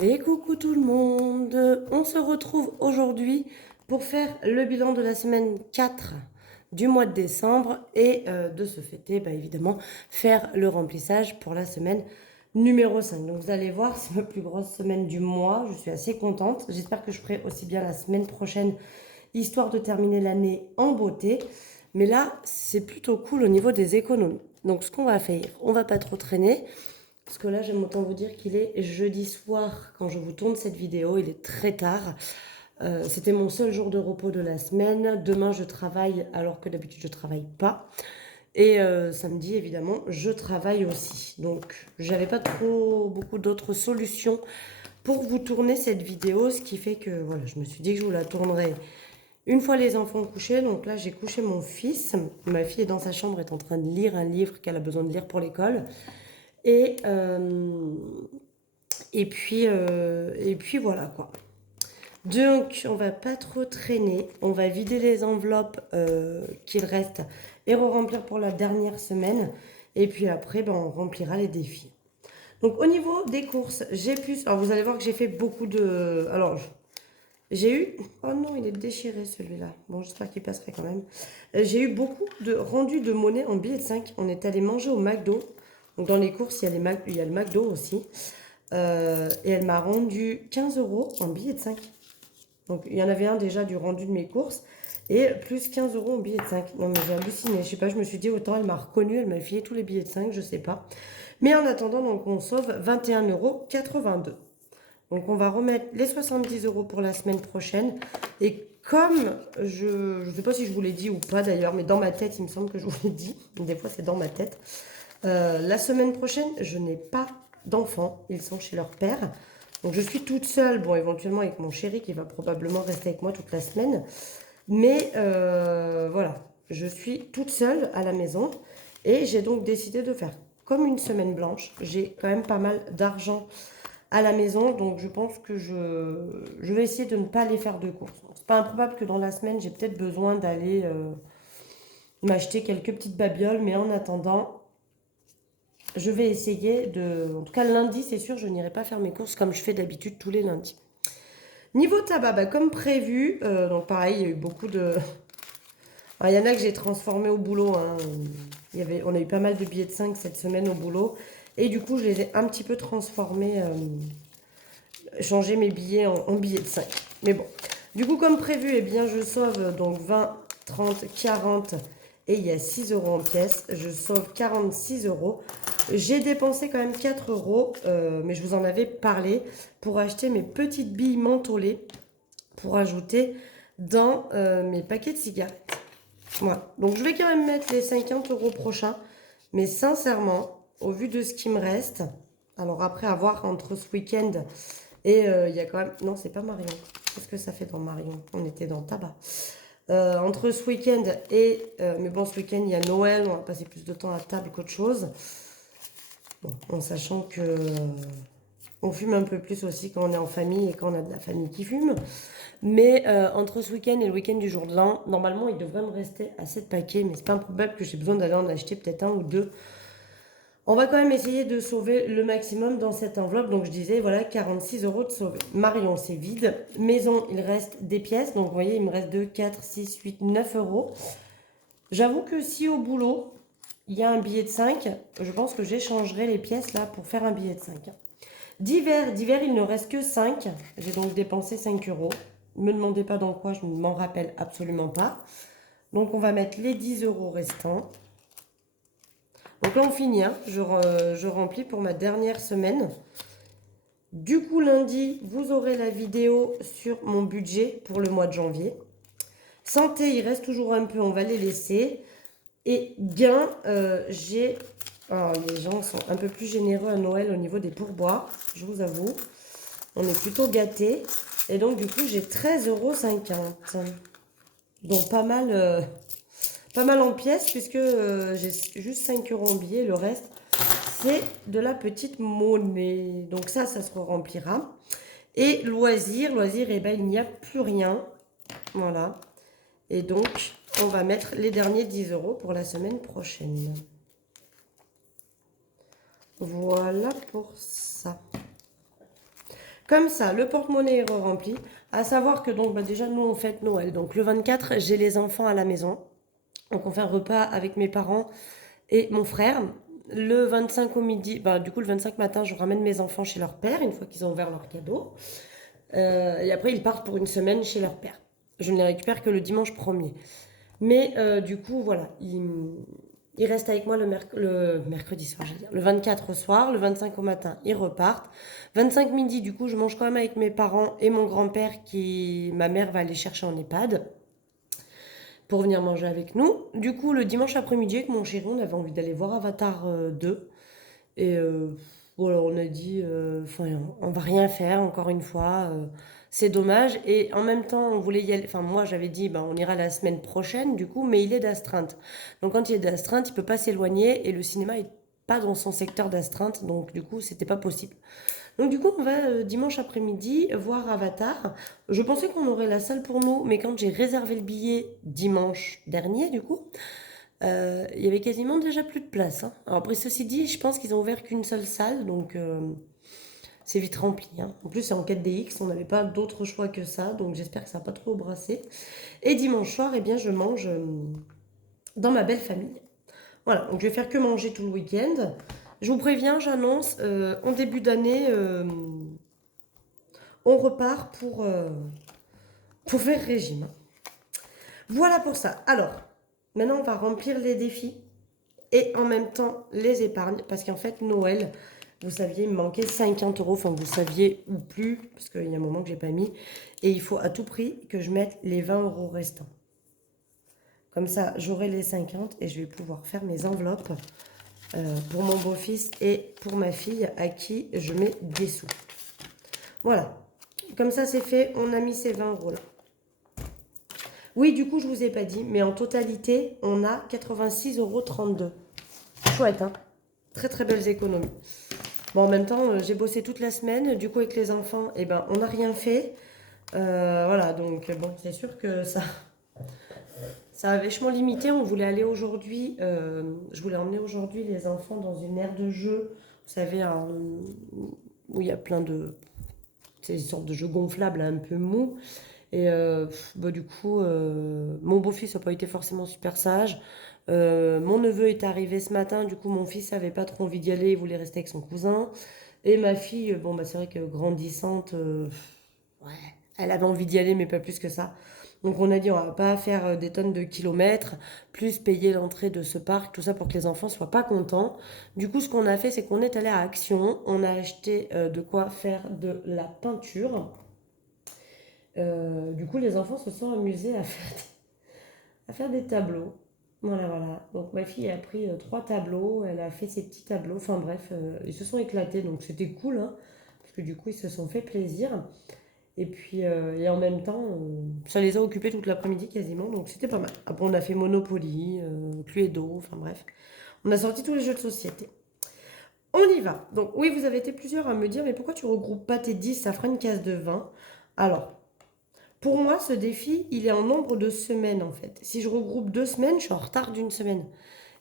Et coucou tout le monde, on se retrouve aujourd'hui pour faire le bilan de la semaine 4 du mois de décembre et de ce fêter, évidemment, faire le remplissage pour la semaine numéro 5. Donc vous allez voir, c'est ma plus grosse semaine du mois, je suis assez contente. J'espère que je ferai aussi bien la semaine prochaine, histoire de terminer l'année en beauté. Mais là, c'est plutôt cool au niveau des économies. Donc ce qu'on va faire, on va pas trop traîner. Parce que là, j'aime autant vous dire qu'il est jeudi soir quand je vous tourne cette vidéo. Il est très tard. C'était mon seul jour de repos de la semaine. Demain, je travaille alors que d'habitude, je travaille pas. Et samedi, évidemment, je travaille aussi. Donc, j'avais pas trop beaucoup d'autres solutions pour vous tourner cette vidéo. Ce qui fait que, voilà, je me suis dit que je vous la tournerai une fois les enfants couchés. Donc là, j'ai couché mon fils. Ma fille est dans sa chambre, est en train de lire un livre qu'elle a besoin de lire pour l'école. Et, euh, et puis voilà quoi. Donc on va pas trop traîner, on va vider les enveloppes qu'il reste et re-remplir pour la dernière semaine. Et puis après, on remplira les défis. Donc au niveau des courses, j'ai pu... Alors vous allez voir que j'ai fait beaucoup de... Alors j'ai eu... Oh non, il est déchiré celui-là. Bon, j'espère qu'il passerait quand même. J'ai eu beaucoup de rendus de monnaie en billets de 5. On est allé manger au McDo. Donc dans les courses, il y a le McDo aussi. Et elle m'a rendu 15 euros en billet de 5. Donc il y en avait un déjà du rendu de mes courses. Et plus 15 euros en billet de 5. Non mais j'ai halluciné. Je sais pas, je me suis dit autant elle m'a reconnu, elle m'a filé tous les billets de 5, je sais pas. Mais en attendant, donc on sauve 21,82 €. Donc on va remettre les 70 euros pour la semaine prochaine. Et comme je ne sais pas si je vous l'ai dit ou pas d'ailleurs, mais dans ma tête, il me semble que je vous l'ai dit. Des fois, c'est dans ma tête. La semaine prochaine, je n'ai pas d'enfants. Ils sont chez leur père. Donc je suis toute seule, bon éventuellement avec mon chéri qui va probablement rester avec moi toute la semaine. Mais voilà, je suis toute seule à la maison. Et j'ai donc décidé de faire comme une semaine blanche. J'ai quand même pas mal d'argent à la maison, donc je pense que je vais essayer de ne pas aller faire de courses. C'est pas improbable que dans la semaine, j'ai peut-être besoin d'aller m'acheter quelques petites babioles, mais en attendant, je vais essayer de... En tout cas, lundi, c'est sûr, je n'irai pas faire mes courses comme je fais d'habitude tous les lundis. Niveau tabac, comme prévu, donc pareil, il y a eu beaucoup de... Alors, il y en a que j'ai transformé au boulot. Hein. On a eu pas mal de billets de 5 cette semaine au boulot. Et du coup, je les ai un petit peu transformés, changé mes billets en billets de 5. Mais bon, du coup, comme prévu, eh bien, je sauve donc 20, 30, 40 et il y a 6 euros en pièces. Je sauve 46 euros. J'ai dépensé quand même 4 euros, mais je vous en avais parlé, pour acheter mes petites billes mentholées pour ajouter dans mes paquets de cigarettes. Voilà. Donc je vais quand même mettre les 50 euros prochains, mais sincèrement, au vu de ce qui me reste, alors après avoir entre ce week-end et il y a quand même... Non, c'est pas Marion. Qu'est-ce que ça fait dans Marion? On était dans tabac. Entre ce week-end et... mais bon, ce week-end, il y a Noël. On va passer plus de temps à table qu'autre chose. Bon, en sachant que... on fume un peu plus aussi quand on est en famille et quand on a de la famille qui fume. Mais entre ce week-end et le week-end du jour de l'an, normalement, il devrait me rester assez de paquets. Mais c'est pas improbable que j'ai besoin d'aller en acheter peut-être un ou deux. On va quand même essayer de sauver le maximum dans cette enveloppe. Donc je disais, voilà, 46 euros de sauver. Marion, c'est vide. Maison, il reste des pièces. Donc vous voyez, il me reste 2, 4, 6, 8, 9 euros. J'avoue que si au boulot, il y a un billet de 5, je pense que j'échangerai les pièces là pour faire un billet de 5. Divers, il ne reste que 5. J'ai donc dépensé 5 euros. Ne me demandez pas dans quoi, je ne m'en rappelle absolument pas. Donc on va mettre les 10 euros restants. Donc là, on finit. Hein. Je remplis pour ma dernière semaine. Du coup, lundi, vous aurez la vidéo sur mon budget pour le mois de janvier. Santé, il reste toujours un peu, on va les laisser. Et gain, j'ai... Alors, les gens sont un peu plus généreux à Noël au niveau des pourboires, je vous avoue. On est plutôt gâtés. Et donc, du coup, j'ai 13,50 €. Donc, pas mal en pièces, puisque j'ai juste 5 euros en billets. Le reste, c'est de la petite monnaie. Donc ça se remplira. Et loisirs, eh ben, il n'y a plus rien. Voilà. Et donc, on va mettre les derniers 10 euros pour la semaine prochaine. Voilà pour ça. Comme ça, le porte-monnaie est rempli. À savoir que donc déjà nous on fête Noël. Donc le 24, j'ai les enfants à la maison. Donc on fait un repas avec mes parents et mon frère. Le 25 au midi, du coup le 25 matin, je ramène mes enfants chez leur père une fois qu'ils ont ouvert leur cadeau. Et après ils partent pour une semaine chez leur père. Je ne les récupère que le dimanche 1er. Mais du coup voilà, ils restent avec moi le mercredi soir, j'allais dire. Le 24 au soir, le 25 au matin, ils repartent. 25 midi, du coup, je mange quand même avec mes parents et mon grand-père ma mère va aller chercher en EHPAD pour venir manger avec nous. Du coup, le dimanche après-midi, avec mon chéri, on avait envie d'aller voir Avatar 2. Et voilà, on a dit, on va rien faire encore une fois. C'est dommage. Et en même temps, on voulait y aller. Enfin, moi, j'avais dit, on ira la semaine prochaine, du coup, mais il est d'astreinte. Donc, quand il est d'astreinte, il peut pas s'éloigner et le cinéma est pas dans son secteur d'astreinte. Donc, du coup, c'était pas possible. Donc, du coup, on va dimanche après-midi voir Avatar. Je pensais qu'on aurait la salle pour nous, mais quand j'ai réservé le billet dimanche dernier, du coup, il y avait quasiment déjà plus de place, hein. Alors après, ceci dit, je pense qu'ils ont ouvert qu'une seule salle, donc c'est vite rempli, hein. En plus, c'est en 4DX, on n'avait pas d'autre choix que ça, donc j'espère que ça n'a pas trop brassé. Et dimanche soir, eh bien, je mange dans ma belle famille. Voilà, donc je vais faire que manger tout le week-end. Je vous préviens, j'annonce, en début d'année, on repart pour faire régime. Voilà pour ça. Alors, maintenant, on va remplir les défis. Et en même temps, les épargnes, parce qu'en fait, Noël, vous saviez, il me manquait 50 euros, enfin vous saviez ou plus, parce qu'il y a un moment que j'ai pas mis, et il faut à tout prix que je mette les 20 euros restants. Comme ça, j'aurai les 50 et je vais pouvoir faire mes enveloppes pour mon beau-fils et pour ma fille à qui je mets des sous. Voilà, comme ça c'est fait, on a mis ces 20 euros là. Oui, du coup, je vous ai pas dit, mais en totalité, on a 86,32 euros. Chouette, hein? Très très belles économies. Bon, en même temps, j'ai bossé toute la semaine. Du coup, avec les enfants, on n'a rien fait. Voilà, donc bon, c'est sûr que ça a vachement limité. On voulait aller aujourd'hui, je voulais emmener aujourd'hui les enfants dans une aire de jeu. Vous savez, où il y a plein de... C'est une sorte de jeu gonflable un peu mou. Et du coup, mon beau-fils n'a pas été forcément super sage. Mon neveu est arrivé ce matin, du coup mon fils avait pas trop envie d'y aller, il voulait rester avec son cousin. Et ma fille, c'est vrai que grandissante, ouais, elle avait envie d'y aller, mais pas plus que ça. Donc on a dit on va pas faire des tonnes de kilomètres, plus payer l'entrée de ce parc, tout ça pour que les enfants soient pas contents. Du coup ce qu'on a fait, c'est qu'on est allé à Action, on a acheté de quoi faire de la peinture. Du coup les enfants se sont amusés à faire des tableaux. Voilà, voilà. Donc ma fille a pris 3 tableaux, elle a fait ses petits tableaux. Enfin bref, ils se sont éclatés, donc c'était cool, hein, parce que du coup ils se sont fait plaisir. Et puis et en même temps, ça les a occupés toute l'après-midi quasiment, donc c'était pas mal. Après on a fait Monopoly, Cluedo, enfin bref. On a sorti tous les jeux de société. On y va. Donc oui, vous avez été plusieurs à me dire, mais pourquoi tu regroupes pas tes 10, ça fera une case de 20. Alors, pour moi, ce défi, il est en nombre de semaines en fait. Si je regroupe 2 semaines, je suis en retard d'une semaine.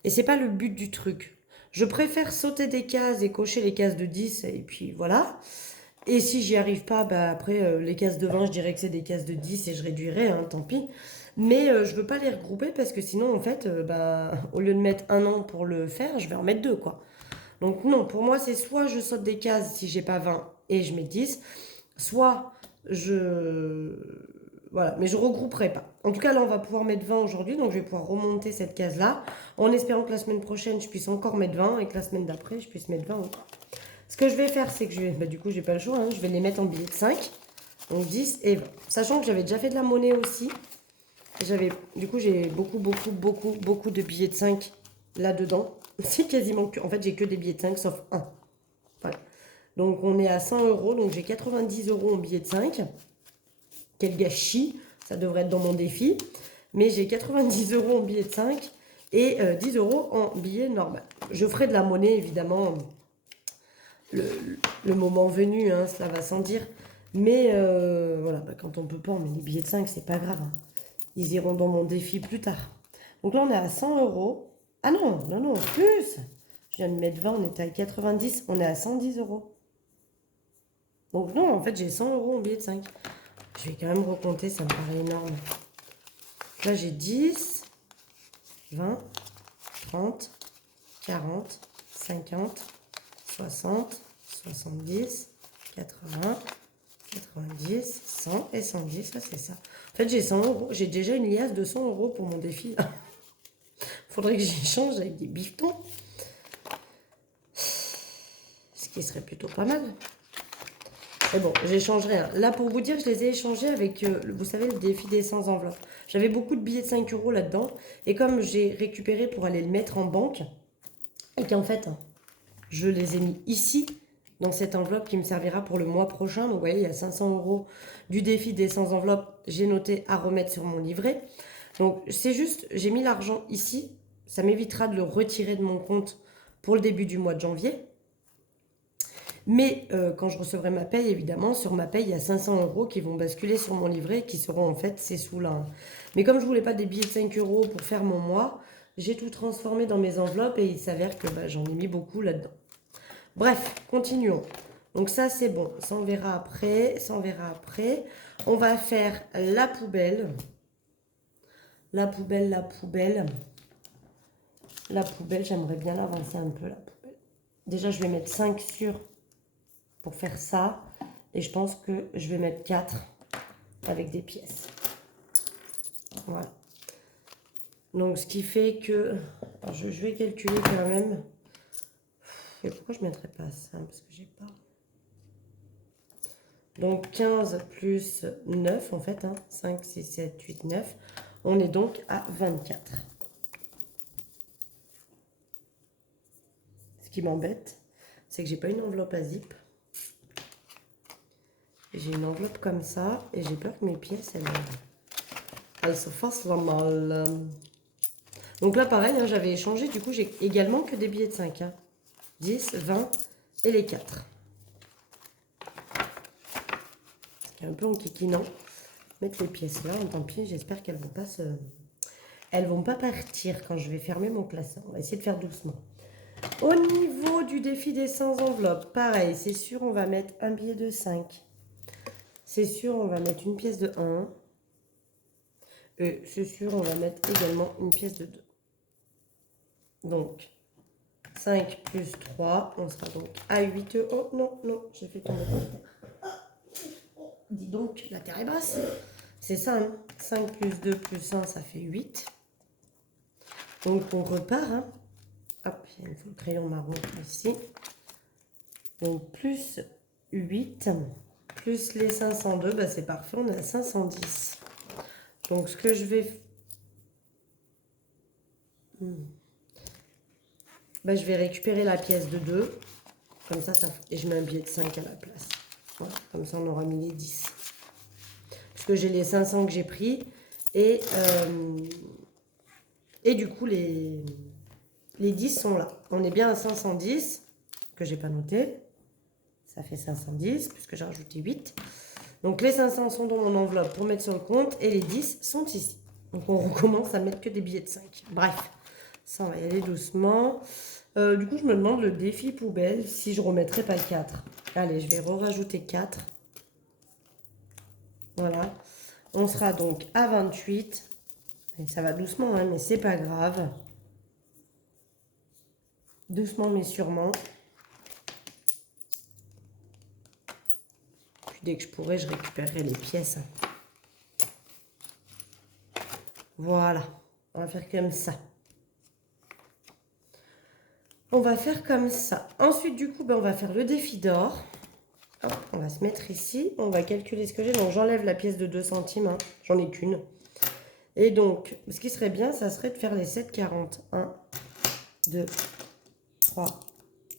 Et c'est pas le but du truc. Je préfère sauter des cases et cocher les cases de 10 et puis voilà. Et si j'y arrive pas, après les cases de 20, je dirais que c'est des cases de 10 et je réduirai, hein, tant pis. Mais je veux pas les regrouper parce que sinon en fait, au lieu de mettre un an pour le faire, je vais en mettre deux quoi. Donc non, pour moi c'est soit je saute des cases si j'ai pas 20 et je mets 10, soit je... Voilà, mais je regrouperai pas. En tout cas, là, on va pouvoir mettre 20 aujourd'hui, donc je vais pouvoir remonter cette case-là, en espérant que la semaine prochaine, je puisse encore mettre 20 et que la semaine d'après, je puisse mettre 20 encore. Ce que je vais faire, c'est que du coup, j'ai pas le choix, hein, je vais les mettre en billets de 5, donc 10 et 20. Sachant que j'avais déjà fait de la monnaie aussi. Du coup, j'ai beaucoup de billets de 5 là-dedans. C'est quasiment que... En fait, j'ai que des billets de 5, sauf un. Voilà. Donc, on est à 100 euros, donc j'ai 90 euros en billets de 5. Quel gâchis, ça devrait être dans mon défi. Mais j'ai 90 euros en billet de 5 et 10 euros en billet normal. Je ferai de la monnaie, évidemment, le moment venu, hein, cela va sans dire. Mais voilà, quand on peut pas, on met les billets de 5, c'est pas grave, hein. Ils iront dans mon défi plus tard. Donc là, on est à 100 euros. Ah non, non, non, plus. Je viens de mettre 20, on était à 90, on est à 110 euros. Donc non, en fait, j'ai 100 euros en billet de 5. Je vais quand même recompter, ça me paraît énorme. Là, j'ai 10, 20, 30, 40, 50, 60, 70, 80, 90, 100 et 110, ça c'est ça. En fait, j'ai 100 euros. J'ai déjà une liasse de 100 euros pour mon défi. Faudrait que j'échange avec des bifetons. Ce qui serait plutôt pas mal. Mais bon, j'échangerai. Là, pour vous dire, je les ai échangés avec, vous savez, le défi des 100 enveloppes. J'avais beaucoup de billets de 5 euros là-dedans. Et comme j'ai récupéré pour aller le mettre en banque, et qu'en fait, je les ai mis ici, dans cette enveloppe qui me servira pour le mois prochain. Donc, vous voyez, il y a 500 euros du défi des 100 enveloppes. J'ai noté à remettre sur mon livret. Donc, c'est juste, j'ai mis l'argent ici. Ça m'évitera de le retirer de mon compte pour le début du mois de janvier. Mais quand je recevrai ma paye, évidemment, sur ma paye, il y a 500 euros qui vont basculer sur mon livret et qui seront en fait ces sous-là. Mais comme je voulais pas des billets de 5 euros pour faire mon mois, j'ai tout transformé dans mes enveloppes et il s'avère que j'en ai mis beaucoup là-dedans. Bref, continuons. Donc ça, c'est bon. Ça, on verra après. Ça, on verra après. On va faire la poubelle. La poubelle, la poubelle. La poubelle, j'aimerais bien l'avancer un peu, la poubelle. Déjà, je vais mettre 5 sur pour faire ça. Et je pense que je vais mettre 4 avec des pièces. Voilà. Donc, ce qui fait que... Alors, je vais calculer quand même. Et pourquoi je ne mettrais pas ça? Parce que j'ai pas... Donc, 15 plus 9, en fait. 5, 6, 7, 8, 9. On est donc à 24. Ce qui m'embête, c'est que j'ai pas une enveloppe à zip. J'ai une enveloppe comme ça. Et j'ai peur que mes pièces, elles se fassent la mal. Donc là, pareil, j'avais échangé. Du coup, j'ai également que des billets de 5. 10, 20 et les 4. C'est un peu en kikinant. Mettre les pièces là, tant pis, j'espère qu'elles vont pas se... Elles vont pas partir quand je vais fermer mon classeur. On va essayer de faire doucement. Au niveau du défi des 100 enveloppes, pareil, c'est sûr, on va mettre un billet de 5. C'est sûr, on va mettre une pièce de 1. Et c'est sûr, on va mettre également une pièce de 2. Donc, 5 plus 3, on sera donc à 8. Oh non, non, j'ai fait tomber. Dis donc, la terre est basse. C'est ça, 5 plus 2 plus 1, ça fait 8. Donc, on repart. Hop, il faut le crayon marron ici. Donc, plus 8, plus les 502, c'est parfait, on est à 510. Donc, ce que je vais... je vais récupérer la pièce de 2. Comme ça, et je mets un billet de 5 à la place. Voilà, comme ça, on aura mis les 10. Parce que j'ai les 500 que j'ai pris. Et du coup, les 10 sont là. On est bien à 510, que j'ai pas noté. Ça fait 510, puisque j'ai rajouté 8. Donc, les 500 sont dans mon enveloppe pour mettre sur le compte. Et les 10 sont ici. Donc, on recommence à mettre que des billets de 5. Bref, ça, on va y aller doucement. Du coup, je me demande le défi poubelle, si je remettrais pas 4. Allez, je vais rajouter 4. Voilà. On sera donc à 28. Et ça va doucement, mais c'est pas grave. Doucement, mais sûrement. Puis dès que je pourrai, je récupérerai les pièces. Voilà. On va faire comme ça. On va faire comme ça. Ensuite, du coup, on va faire le défi d'or. On va se mettre ici. On va calculer ce que j'ai. Donc, j'enlève la pièce de 2 centimes. J'en ai qu'une. Et donc, ce qui serait bien, ça serait de faire les 7,40. 1, 2, 3,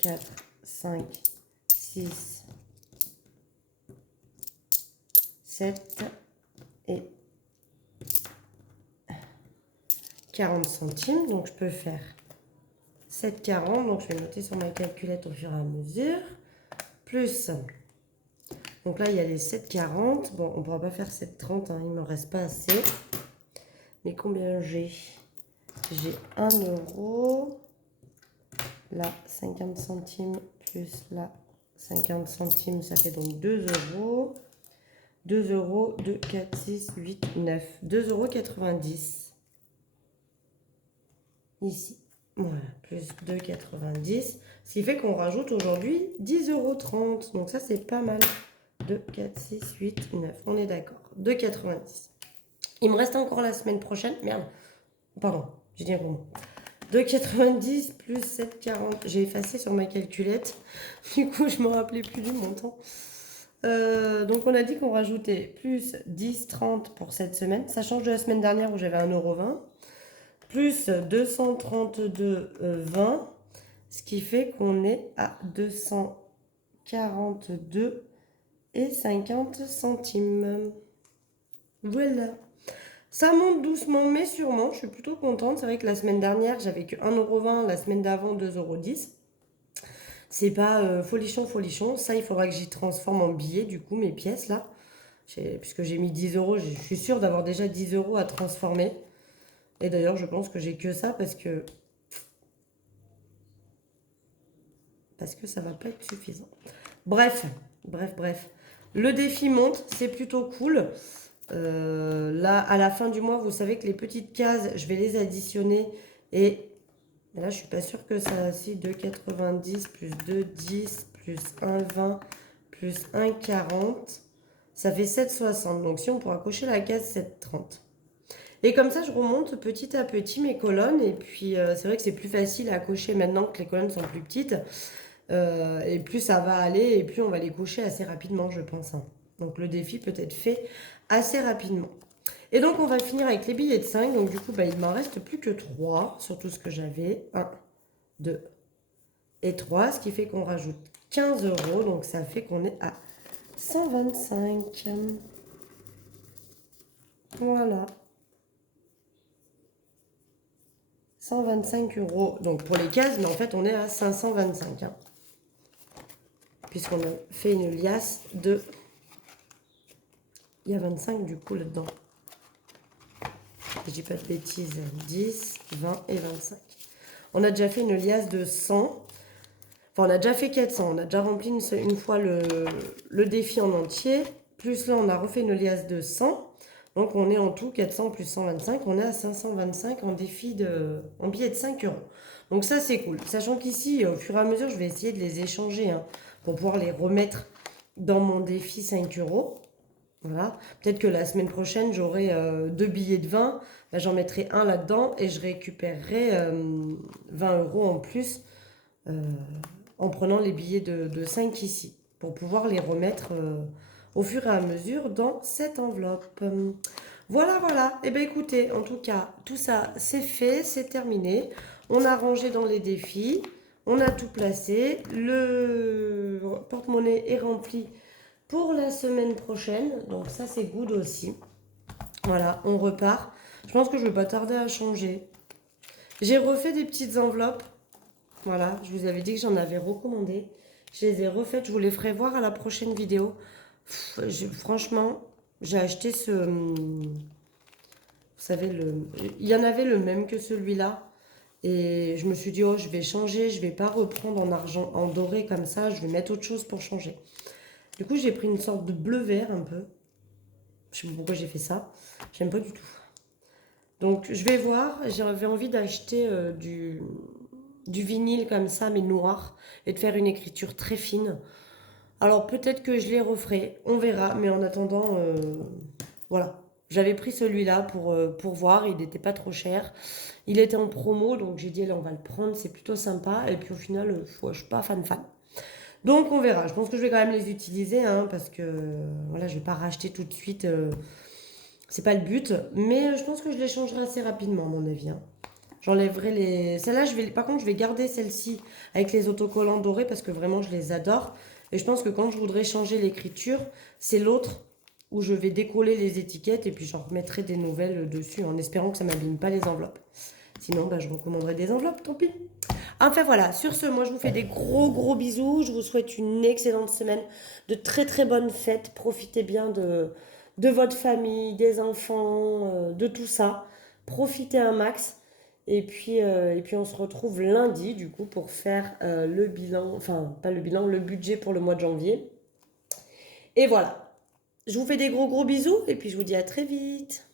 4, 5, 6, 7 et 40 centimes. Donc, je peux faire 7,40. Donc, je vais noter sur ma calculette au fur et à mesure. Plus. Donc là, il y a les 7,40. Bon, on ne pourra pas faire 7,30. Il ne me reste pas assez. Mais combien j'ai? J'ai 1 euro. Là, 50 centimes plus là, 50 centimes, ça fait donc 2 euros. 2 euros, 2, 4, 6, 8, 9. 2,90 €. Ici. Voilà, plus 2,90. Ce qui fait qu'on rajoute aujourd'hui 10,30 €. Donc ça, c'est pas mal. 2, 4, 6, 8, 9. On est d'accord. 2,90. Il me reste encore la semaine prochaine. Merde. Pardon, j'ai dit un gros mot. 2,90 plus 7,40. J'ai effacé sur ma calculette. Du coup, je ne me rappelais plus du montant. Donc, on a dit qu'on rajoutait plus 10,30 pour cette semaine. Ça change de la semaine dernière où j'avais 1,20 €. Plus 232,20. Ce qui fait qu'on est à 242,50 €. Voilà. Ça monte doucement mais sûrement, je suis plutôt contente. C'est vrai que la semaine dernière, j'avais que 1,20 €, la semaine d'avant 2,10 €. C'est pas folichon, folichon. Ça, il faudra que j'y transforme en billets, du coup, mes pièces là. Puisque j'ai mis 10 €, je suis sûre d'avoir déjà 10 € à transformer. Et d'ailleurs, je pense que j'ai que ça parce que ça va pas être suffisant. Bref. Le défi monte, c'est plutôt cool. Là, à la fin du mois, vous savez que les petites cases, je vais les additionner. Et là, je suis pas sûre que ça... Si, 2,90 plus 2,10 plus 1,20 plus 1,40, ça fait 7,60. Donc, si on pourra cocher la case 7,30. Et comme ça, je remonte petit à petit mes colonnes. Et puis, c'est vrai que c'est plus facile à cocher maintenant que les colonnes sont plus petites. Et plus ça va aller, et plus on va les cocher assez rapidement, je pense. Donc, le défi peut être fait assez rapidement. Et donc, on va finir avec les billets de 5. Donc, du coup, il m'en reste plus que 3 sur tout ce que j'avais. 1, 2 et 3. Ce qui fait qu'on rajoute 15 €. Donc, ça fait qu'on est à 125. Voilà. 125 €. Donc, pour les cases, mais en fait, on est à 525. Puisqu'on a fait une liasse de... Il y a 25 du coup là-dedans. Je dis pas de bêtises. 10, 20 et 25. On a déjà fait une liasse de 100. Enfin, on a déjà fait 400. On a déjà rempli une fois le défi en entier. Plus là, on a refait une liasse de 100. Donc, on est en tout 400 plus 125. On est à 525 en billet de 5 €. Donc, ça, c'est cool. Sachant qu'ici, au fur et à mesure, je vais essayer de les échanger pour pouvoir les remettre dans mon défi 5 €. Voilà. Peut-être que la semaine prochaine, j'aurai 2 billets de 20. J'en mettrai un là-dedans et je récupérerai 20 € en plus en prenant les billets de 5 ici pour pouvoir les remettre au fur et à mesure dans cette enveloppe. Voilà, voilà. Et bien écoutez, en tout cas, tout ça, c'est fait, c'est terminé. On a rangé dans les défis. On a tout placé. Le porte-monnaie est rempli pour la semaine prochaine. Donc ça, c'est good aussi. Voilà, on repart. Je pense que je ne vais pas tarder à changer. J'ai refait des petites enveloppes. Voilà, je vous avais dit que j'en avais recommandé. Je les ai refaites. Je vous les ferai voir à la prochaine vidéo. Franchement, j'ai acheté ce... Vous savez, il y en avait le même que celui-là. Et je me suis dit, oh, je vais changer. Je ne vais pas reprendre en argent, en doré comme ça. Je vais mettre autre chose pour changer. Du coup, j'ai pris une sorte de bleu-vert un peu. Je sais pas pourquoi j'ai fait ça. J'aime pas du tout. Donc, je vais voir. J'avais envie d'acheter du vinyle comme ça, mais noir. Et de faire une écriture très fine. Alors, peut-être que je les referai. On verra. Mais en attendant, voilà. J'avais pris celui-là pour voir. Il n'était pas trop cher. Il était en promo. Donc, j'ai dit, allez, on va le prendre. C'est plutôt sympa. Et puis, au final, ouais, je suis pas fan. Donc on verra. Je pense que je vais quand même les utiliser parce que voilà, je vais pas racheter tout de suite. C'est pas le but. Mais je pense que je les changerai assez rapidement, à mon avis. J'enlèverai les. Celle-là, par contre, je vais garder celle-ci avec les autocollants dorés parce que vraiment, je les adore. Et je pense que quand je voudrais changer l'écriture, c'est l'autre où je vais décoller les étiquettes et puis j'en remettrai des nouvelles dessus en espérant que ça m'abîme pas les enveloppes. Sinon, je recommanderai des enveloppes, tant pis. Enfin voilà, sur ce, moi je vous fais des gros bisous. Je vous souhaite une excellente semaine, de très bonnes fêtes. Profitez bien de votre famille, des enfants, de tout ça. Profitez un max. Et puis on se retrouve lundi, du coup, pour faire le bilan, enfin, pas le bilan, le budget pour le mois de janvier. Et voilà. Je vous fais des gros bisous et puis je vous dis à très vite.